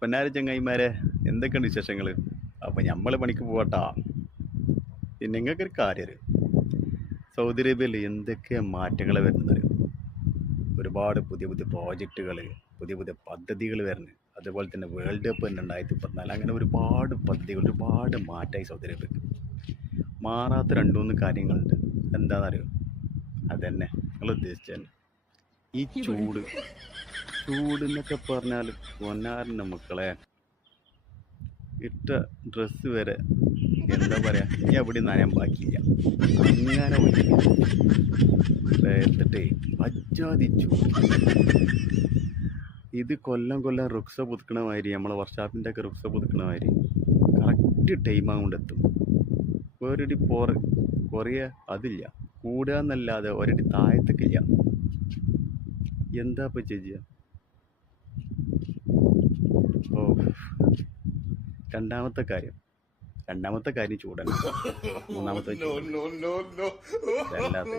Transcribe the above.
പൊന്നാര ചങ്ങായിമാരെ, എന്തൊക്കെയുണ്ട് വിശേഷങ്ങൾ? അപ്പം നമ്മൾ പണിക്ക് പോകട്ടാ. പിന്നെ നിങ്ങൾക്കൊരു കാര്യം അറിയോ? സൗദി അറേബ്യയിൽ എന്തൊക്കെ മാറ്റങ്ങൾ വരുന്നത്? ഒരുപാട് പുതിയ പുതിയ പ്രോജക്റ്റുകൾ, പുതിയ പുതിയ പദ്ധതികൾ വരുന്നത്. അതുപോലെ തന്നെ വേൾഡ് കപ്പ് തന്നെ 2024, അങ്ങനെ ഒരുപാട് പദ്ധതികൾ, ഒരുപാട് മാറ്റമായി സൗദി അറേബ്യക്ക്. മാറാത്ത രണ്ട് മൂന്ന് കാര്യങ്ങളുണ്ട്. എന്താണെന്നറിയോ? അതന്നെ നിങ്ങൾ ഉദ്ദേശിച്ച തന്നെ ഈ ചൂട്. ചൂട് എന്നൊക്കെ പറഞ്ഞാൽ പൊന്നാരൻ്റെ മക്കളെ, ഇട്ട ഡ്രസ്സ് വരെ എന്താ പറയുക, ഇനി എവിടെ നനയാൻ ബാക്കിയില്ല. അങ്ങനെ എന്നിട്ടേ അജാതി ചൂട്. ഇത് കൊല്ലം കൊല്ലം റുക്സ പുതുക്കണ മാതിരി, നമ്മളെ വർഷാപ്പിൻ്റെ ഒക്കെ റുക്സ പുതുക്കണ മാതിരി കറക്റ്റ് ടൈം ആകൊണ്ട് എത്തും. ഒരടി കുറയ അതില്ല, കൂടുക എന്നല്ലാതെ ഒരടി താഴത്തേക്കില്ല. എന്താ ഇപ്പം ചെയ്യുക? ഓ, രണ്ടാമത്തെ കാര്യം ചൂടാണ്. മൂന്നാമത്തെ ചൂട് വല്ലാത്ത